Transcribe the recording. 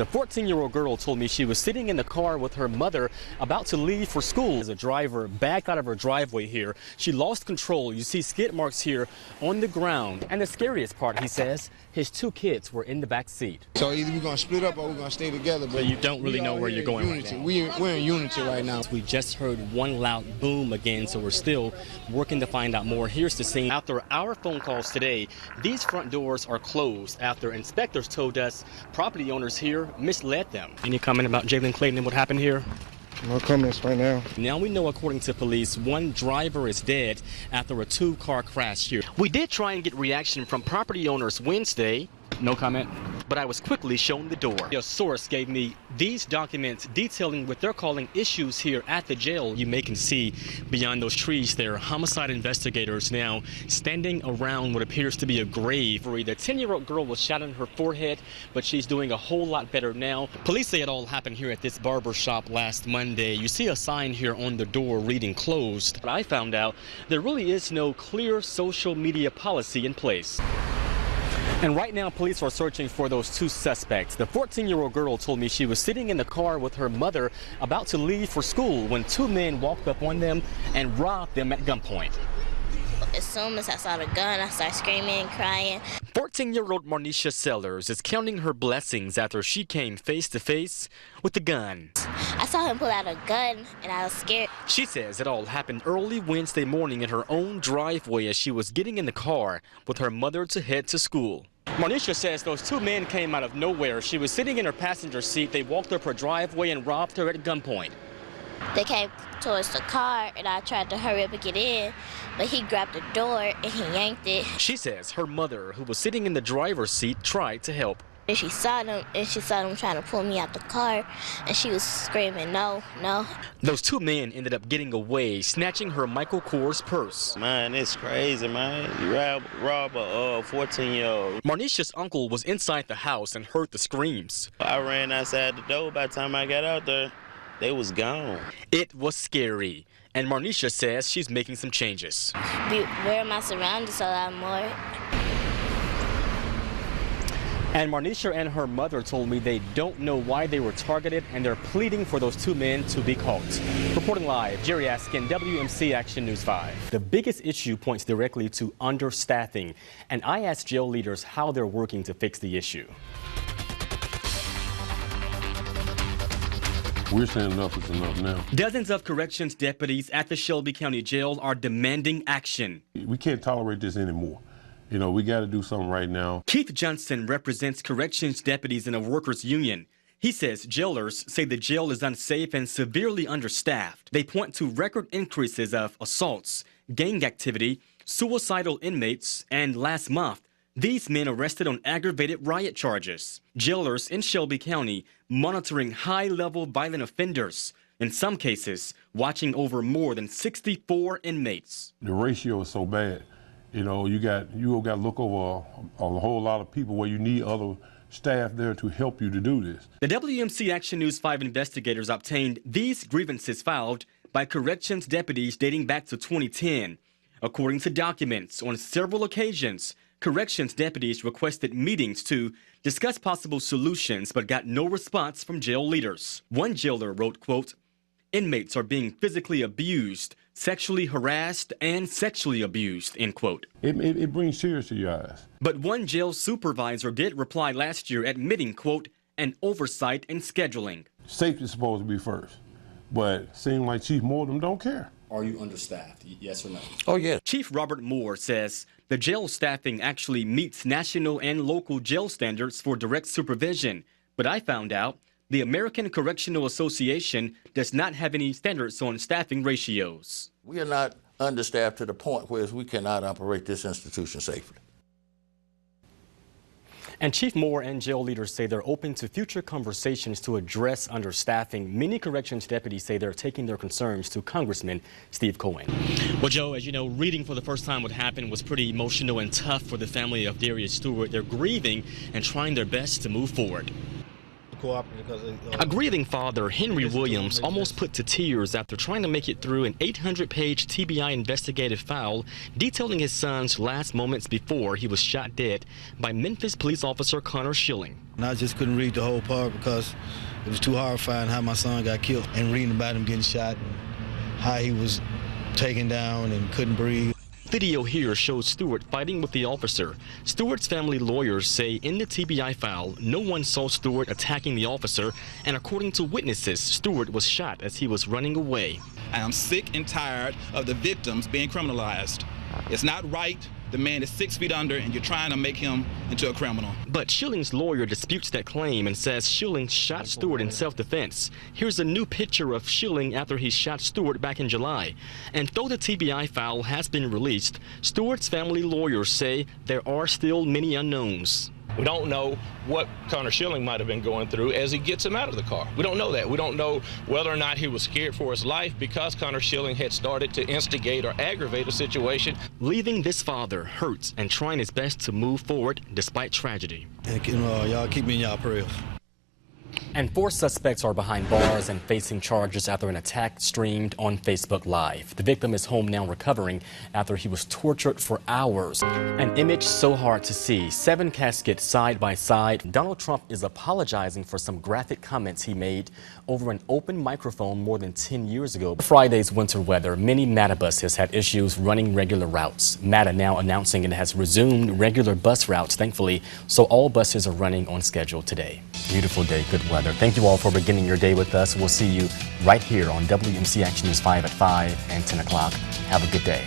The 14-year-old girl told me she was sitting in the car with her mother about to leave for school as a driver backed out of her driveway here. She lost control. You see skid marks here on the ground. And the scariest part, he says, his two kids were in the back seat. So either we're going to split up or we're going to stay together. But you don't really know where you're going right now. We're in unity right now. We just heard one loud boom again, so we're still working to find out more. Here's the scene. After our phone calls today, these front doors are closed after inspectors told us property owners here misled them. Any comment about Jalen Clayton and what happened here? No comments right now. Now we know, according to police, one driver is dead after a two-car crash here. We did try and get reaction from property owners Wednesday. No comment. But I was quickly shown the door. A source gave me these documents detailing what they're calling issues here at the jail. You may can see beyond those trees there, homicide investigators now standing around what appears to be a grave. The 10-year-old girl was shot in her forehead, but she's doing a whole lot better now. Police say it all happened here at this barber shop last Monday. You see a sign here on the door reading closed. But I found out there really is no clear social media policy in place. And right now, police are searching for those two suspects. The 14-year-old girl told me she was sitting in the car with her mother about to leave for school when two men walked up on them and robbed them at gunpoint. As soon as I saw the gun, I started screaming and crying. 14-year-old Marnisha Sellers is counting her blessings after she came face-to-face with the gun. I saw him pull out a gun, and I was scared. She says it all happened early Wednesday morning in her own driveway as she was getting in the car with her mother to head to school. Marnisha says those two men came out of nowhere. She was sitting in her passenger seat. They walked up her driveway and robbed her at gunpoint. They came towards the car, and I tried to hurry up and get in, but he grabbed the door and he yanked it. She says her mother, who was sitting in the driver's seat, tried to help. And she saw them trying to pull me out the car, and she was screaming, no, no. Those two men ended up getting away, snatching her Michael Kors purse. Man, it's crazy, man. You rob a 14-year-old. Marnisha's uncle was inside the house and heard the screams. I ran outside the door. By the time I got out there, they was gone. It was scary, and Marnisha says she's making some changes. Beware my surroundings a lot more. And Marnisha and her mother told me they don't know why they were targeted, and they're pleading for those two men to be caught. Reporting live, Jerry Askin, WMC Action News 5. The biggest issue points directly to understaffing, and I asked jail leaders how they're working to fix the issue. We're saying enough is enough now. Dozens of corrections deputies at the Shelby County Jail are demanding action. We can't tolerate this anymore. You know, we got to do something right now. Keith Johnson represents corrections deputies in a workers' union. He says jailers say the jail is unsafe and severely understaffed. They point to record increases of assaults, gang activity, suicidal inmates, and last month, these men arrested on aggravated riot charges. Jailers in Shelby County monitoring high-level violent offenders, in some cases watching over more than 64 inmates. The ratio is so bad. You know, you got to look over a whole lot of people where you need other staff there to help you to do this. The WMC Action News 5 investigators obtained these grievances filed by corrections deputies dating back to 2010. According to documents, on several occasions, corrections deputies requested meetings to discuss possible solutions but got no response from jail leaders. One jailer wrote, quote, "Inmates are being physically abused, sexually harassed, and sexually abused," end quote. It brings tears to your eyes. But one jail supervisor did reply last year admitting, quote, "an oversight in scheduling." Safety is supposed to be first, but it seems like Chief Mortem don't care. Are you understaffed, yes or no? Oh, yeah. Chief Robert Moore says the jail staffing actually meets national and local jail standards for direct supervision. But I found out the American Correctional Association does not have any standards on staffing ratios. We are not understaffed to the point where we cannot operate this institution safely. And Chief Moore and jail leaders say they're open to future conversations to address understaffing. Many corrections deputies say they're taking their concerns to Congressman Steve Cohen. Well, Joe, as you know, reading for the first time what happened was pretty emotional and tough for the family of Darius Stewart. They're grieving and trying their best to move forward. cooperative because A grieving father, Henry Williams, almost put to tears after trying to make it through an 800-page TBI investigative file detailing his son's last moments before he was shot dead by Memphis police officer Connor Schilling. And I just couldn't read the whole part because it was too horrifying how my son got killed and reading about him getting shot and how he was taken down and couldn't breathe. Video here shows Stewart fighting with the officer. Stewart's family lawyers say in the TBI file, no one saw Stewart attacking the officer, and according to witnesses, Stewart was shot as he was running away. I am sick and tired of the victims being criminalized. It's not right. The man is 6 feet under, and you're trying to make him into a criminal. But Schilling's lawyer disputes that claim and says Schilling shot Stewart in self-defense. Here's a new picture of Schilling after he shot Stewart back in July. And though the TBI file has been released, Stewart's family lawyers say there are still many unknowns. We don't know what Connor Schilling might have been going through as he gets him out of the car. We don't know that. We don't know whether or not he was scared for his life because Connor Schilling had started to instigate or aggravate a situation. Leaving this father hurts and trying his best to move forward despite tragedy. And y'all keep me in y'all prayers. And 4 suspects are behind bars and facing charges after an attack streamed on Facebook Live. The victim is home now recovering after he was tortured for hours. An image so hard to see. 7 caskets side by side. Donald Trump is apologizing for some graphic comments he made over an open microphone more than 10 years ago. Friday's winter weather, many MATA buses had issues running regular routes. MATA now announcing it has resumed regular bus routes, thankfully, so all buses are running on schedule today. Beautiful day, good weather. Thank you all for beginning your day with us. We'll see you right here on WMC Action News 5 at 5 and 10 o'clock. Have a good day.